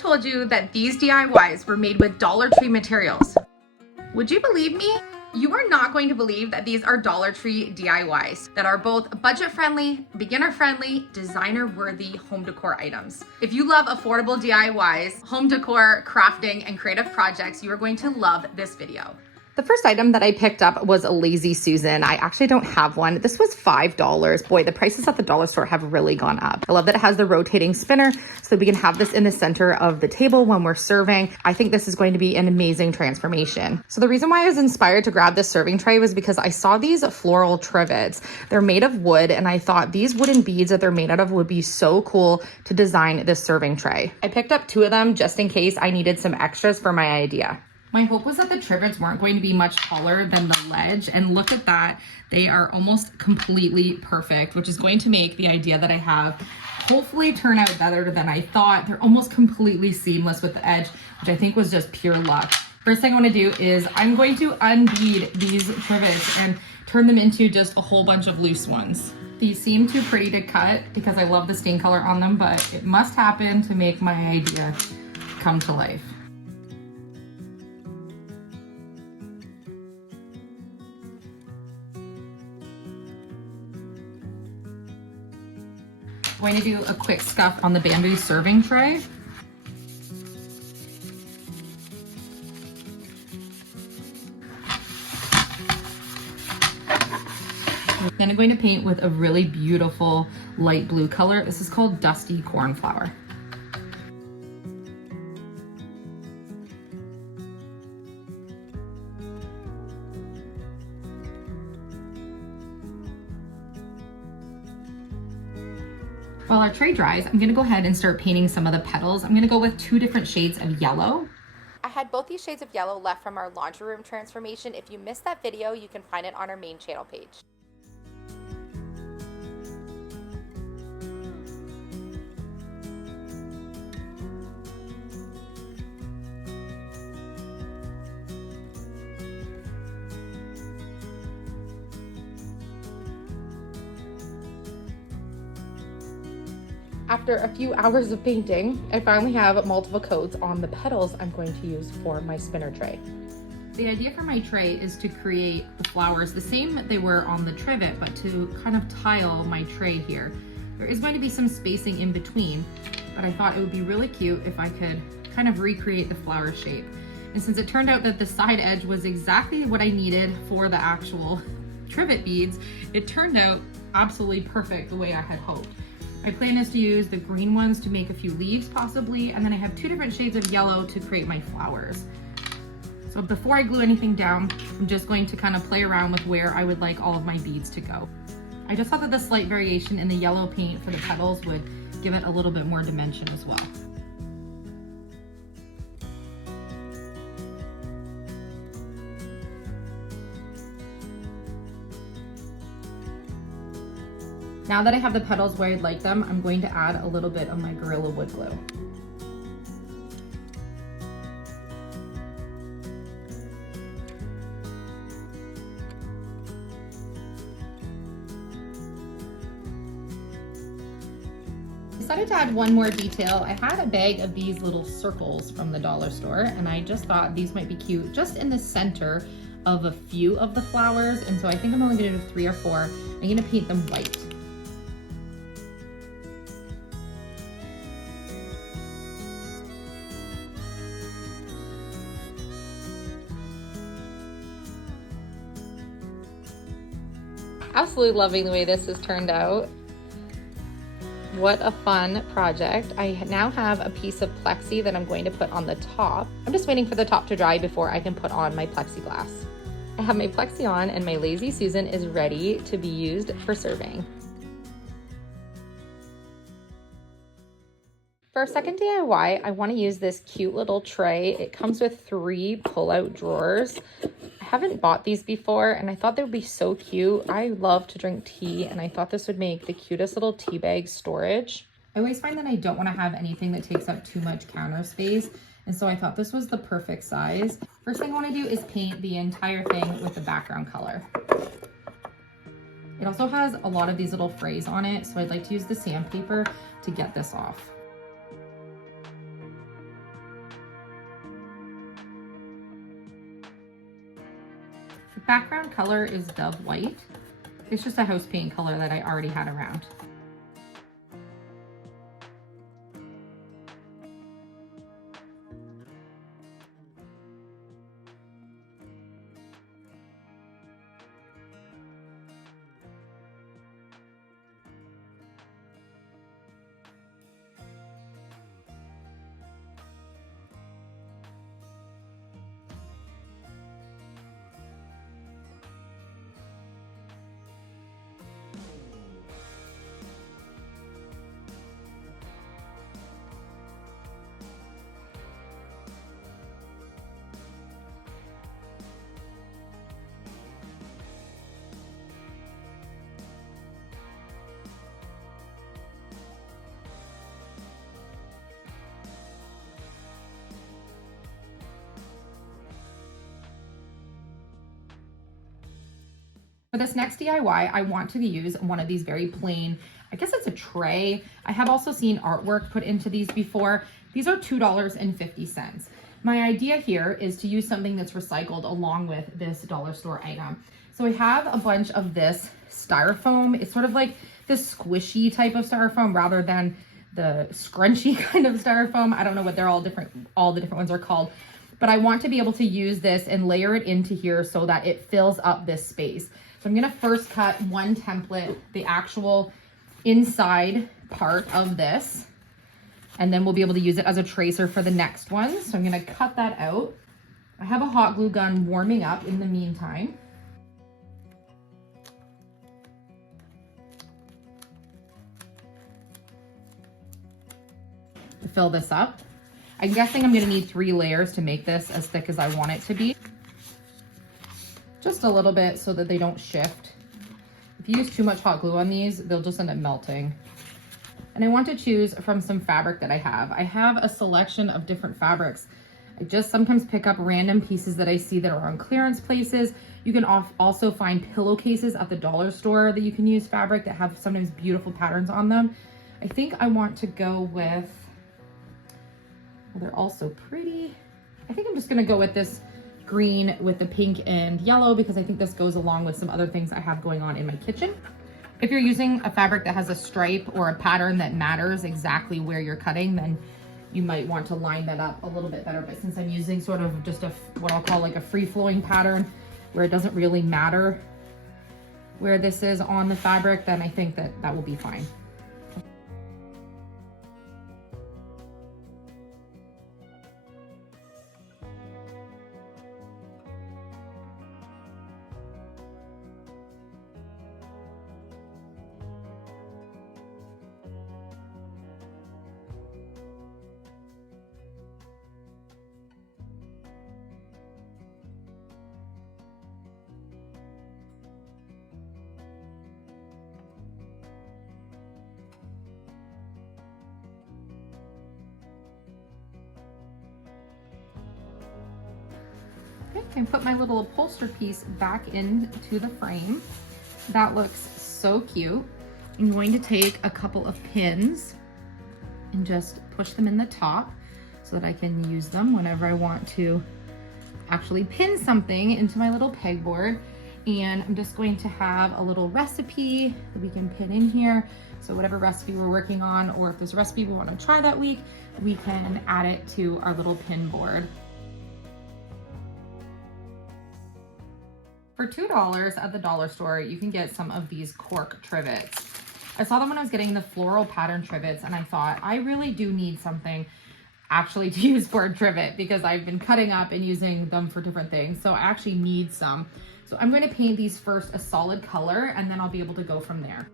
told you that these DIYs were made with Dollar Tree materials, would you believe me? You are not going to believe that these are Dollar Tree DIYs that are both budget-friendly, beginner-friendly, designer-worthy home decor items. If you love affordable DIYs, home decor, crafting, and creative projects, you are going to love this video. The first item that I picked up was a Lazy Susan. I actually don't have one. This was $5. Boy, the prices at the dollar store have really gone up. I love that it has the rotating spinner so we can have this in the center of the table when we're serving. I think this is going to be an amazing transformation. So the reason why I was inspired to grab this serving tray was because I saw these floral trivets. They're made of wood, and I thought these wooden beads that they're made out of would be so cool to design this serving tray. I picked up 2 of them just in case I needed some extras for my idea. My hope was that the trivets weren't going to be much taller than the ledge, and look at that. They are almost completely perfect, which is going to make the idea that I have hopefully turn out better than I thought. They're almost completely seamless with the edge, which I think was just pure luck. First thing I want to do is I'm going to unbead these trivets and turn them into just a whole bunch of loose ones. These seem too pretty to cut because I love the stain color on them, but it must happen to make my idea come to life. Going to do a quick scuff on the bamboo serving tray. Then I'm going to paint with a really beautiful light blue color. This is called Dusty Cornflower. While our tray dries, I'm gonna go ahead and start painting some of the petals. I'm gonna go with 2 different shades of yellow. I had both these shades of yellow left from our laundry room transformation. If you missed that video, you can find it on our main channel page. After a few hours of painting, I finally have multiple coats on the petals I'm going to use for my spinner tray. The idea for my tray is to create the flowers the same they were on the trivet, but to kind of tile my tray here. There is going to be some spacing in between, but I thought it would be really cute if I could kind of recreate the flower shape. And since it turned out that the side edge was exactly what I needed for the actual trivet beads, it turned out absolutely perfect the way I had hoped. My plan is to use the green ones to make a few leaves possibly, and then I have 2 different shades of yellow to create my flowers. So before I glue anything down, I'm just going to kind of play around with where I would like all of my beads to go. I just thought that the slight variation in the yellow paint for the petals would give it a little bit more dimension as well. Now that I have the petals where I'd like them, I'm going to add a little bit of my Gorilla Wood Glue. I decided to add one more detail. I had a bag of these little circles from the dollar store, and I just thought these might be cute just in the center of a few of the flowers, and so I think I'm only gonna do 3 or 4. I'm gonna paint them white. Absolutely loving the way this has turned out. What a fun project. I now have a piece of plexi that I'm going to put on the top. I'm just waiting for the top to dry before I can put on my plexiglass. I have my plexi on and my Lazy Susan is ready to be used for serving. For our second DIY, I want to use this cute little tray. It comes with 3 pull-out drawers. I haven't bought these before, and I thought they would be so cute. I love to drink tea, and I thought this would make the cutest little tea bag storage. I always find that I don't want to have anything that takes up too much counter space, and so I thought this was the perfect size. First thing I want to do is paint the entire thing with the background color. It also has a lot of these little frays on it, so I'd like to use the sandpaper to get this off. The background color is Dove White. It's just a house paint color that I already had around. For this next DIY, I want to use one of these very plain, I guess it's a tray. I have also seen artwork put into these before. These are $2.50. My idea here is to use something that's recycled along with this dollar store item. So I have a bunch of this styrofoam. It's sort of like this squishy type of styrofoam rather than the scrunchy kind of styrofoam. I don't know what all the different ones are called, but I want to be able to use this and layer it into here so that it fills up this space. So I'm gonna first cut one template, the actual inside part of this, and then we'll be able to use it as a tracer for the next one. So I'm gonna cut that out. I have a hot glue gun warming up in the meantime. To fill this up. I'm guessing I'm gonna need 3 layers to make this as thick as I want it to be. Just a little bit so that they don't shift. If you use too much hot glue on these, they'll just end up melting. And I want to choose from some fabric that I have. I have a selection of different fabrics. I just sometimes pick up random pieces that I see that are on clearance places. You can also find pillowcases at the dollar store that you can use fabric that have sometimes beautiful patterns on them. I think I want to go with, well, they're also pretty. I think I'm just gonna go with this green with the pink and yellow because I think this goes along with some other things I have going on in my kitchen. If you're using a fabric that has a stripe or a pattern that matters exactly where you're cutting, then you might want to line that up a little bit better. But since I'm using sort of just what I'll call like a free-flowing pattern where it doesn't really matter where this is on the fabric, then I think that will be fine. Okay, I put my little upholster piece back into the frame. That looks so cute. I'm going to take a couple of pins and just push them in the top so that I can use them whenever I want to actually pin something into my little pegboard. And I'm just going to have a little recipe that we can pin in here. So whatever recipe we're working on, or if there's a recipe we want to try that week, we can add it to our little pin board. For $2 at the dollar store, you can get some of these cork trivets. I saw them when I was getting the floral pattern trivets, and I thought, I really do need something actually to use for a trivet because I've been cutting up and using them for different things. So I actually need some. So I'm going to paint these first a solid color, and then I'll be able to go from there.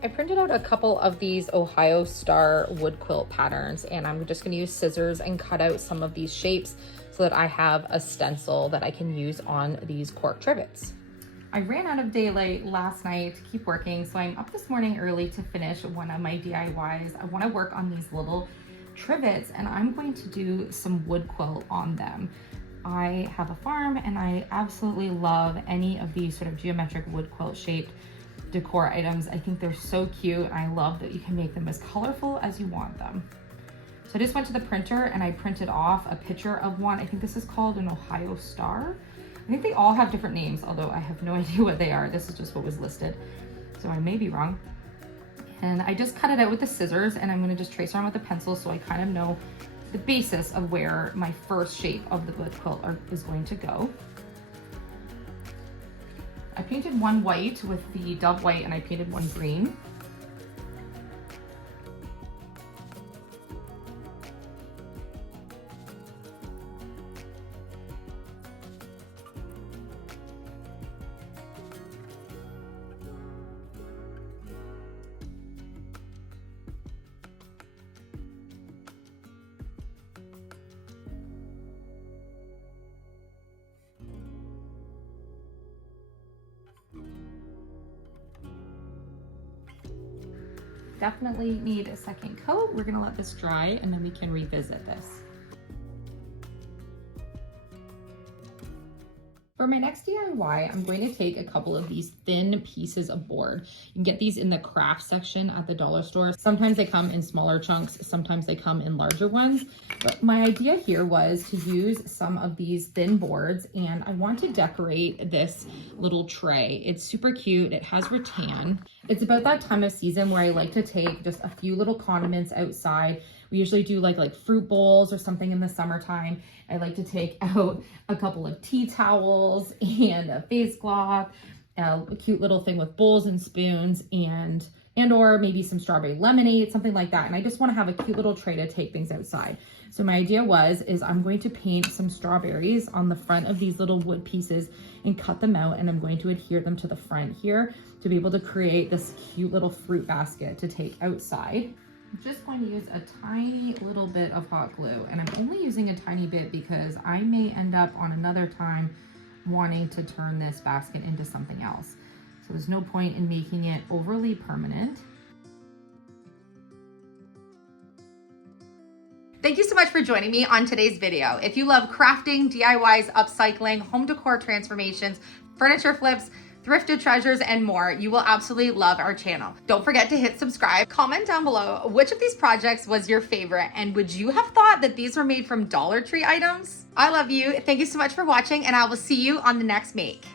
I printed out a couple of these Ohio Star wood quilt patterns, and I'm just going to use scissors and cut out some of these shapes so that I have a stencil that I can use on these cork trivets. I ran out of daylight last night to keep working, so I'm up this morning early to finish one of my DIYs. I want to work on these little trivets, and I'm going to do some wood quilt on them. I have a farm, and I absolutely love any of these sort of geometric wood quilt shaped decor items. I think they're so cute, and I love that you can make them as colorful as you want them. So I just went to the printer and I printed off a picture of one. I think this is called an Ohio Star. I think they all have different names, although I have no idea what they are. This is just what was listed, so I may be wrong. And I just cut it out with the scissors, and I'm gonna just trace around with a pencil so I kind of know the basis of where my first shape of the quilt is going to go. I painted one white with the dove white, and I painted one green. Definitely need a second coat. We're gonna let this dry and then we can revisit this. For my next DIY, I'm going to take a couple of these thin pieces of board. You can get these in the craft section at the dollar store. Sometimes they come in smaller chunks, sometimes they come in larger ones. But my idea here was to use some of these thin boards, and I want to decorate this little tray. It's super cute, it has rattan. It's about that time of season where I like to take just a few little condiments outside. We usually do like fruit bowls or something in the summertime. I like to take out a couple of tea towels and a face cloth, a cute little thing with bowls and spoons, and or maybe some strawberry lemonade, something like that. And I just want to have a cute little tray to take things outside. So my idea is I'm going to paint some strawberries on the front of these little wood pieces and cut them out, and I'm going to adhere them to the front here to be able to create this cute little fruit basket to take outside. I'm just going to use a tiny little bit of hot glue, and I'm only using a tiny bit because I may end up on another time wanting to turn this basket into something else. So there's no point in making it overly permanent. Thank you so much for joining me on today's video. If you love crafting, DIYs, upcycling, home decor transformations, furniture flips, thrifted treasures, and more, you will absolutely love our channel. Don't forget to hit subscribe. Comment down below which of these projects was your favorite, and would you have thought that these were made from Dollar Tree items? I love you. Thank you so much for watching, and I will see you on the next make.